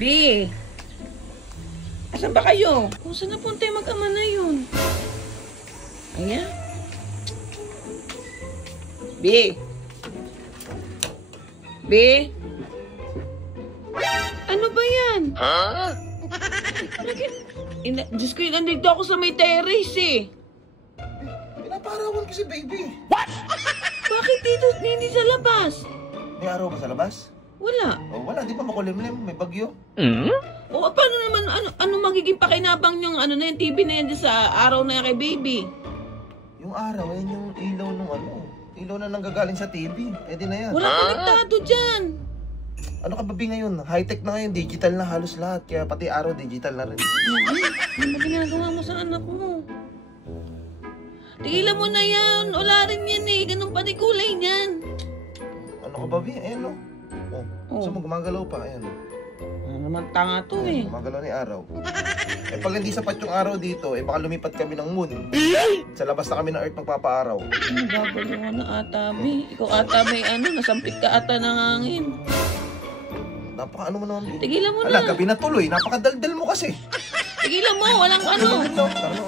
B! Asan ba kayo? Kung saan napunta yung mag-ama na yun? Ayan. B! B! Ano ba yan? Ha? Diyos ko, nandito ako sa may terrace eh. Pinaparawan ko si baby. What? Bakit dito hindi sa labas? May araw ba sa labas? Wala. Oh, wala, di ba makulimlim? May bagyo. O paano naman, ano magiging pakinabang yung ano na yung TV na yan sa araw na yan kay baby? Yung araw, yan yung ilaw nung ilaw na nanggagaling sa TV. Eh di na yan. Wala konektado dyan. Ano ka babi ngayon? High-tech na ngayon, digital na halos lahat. Kaya pati araw, digital na rin. Ano ba ginagawa mo sa anak mo? Tigilan mo na yan. Wala rin yan eh. Ganun pa di kulay niyan. Ano ka babi? Ayan o. Gusto mo gumagalaw pa? Ayan o. Ano naman tanga to eh. Gumagalaw ni araw. Eh pag hindi sapat yung araw dito, eh baka lumipat kami ng moon. Sa labas na kami ng earth magpapaaraw. Ano gagalaw na ata, B? Ikaw ata may nasampit ka ata ng hangin. Napaka mo naman. Tigilan mo na. Ala, gabi na tuloy. Napakadaldal mo kasi. Tigilan mo, walang ano. Tara na,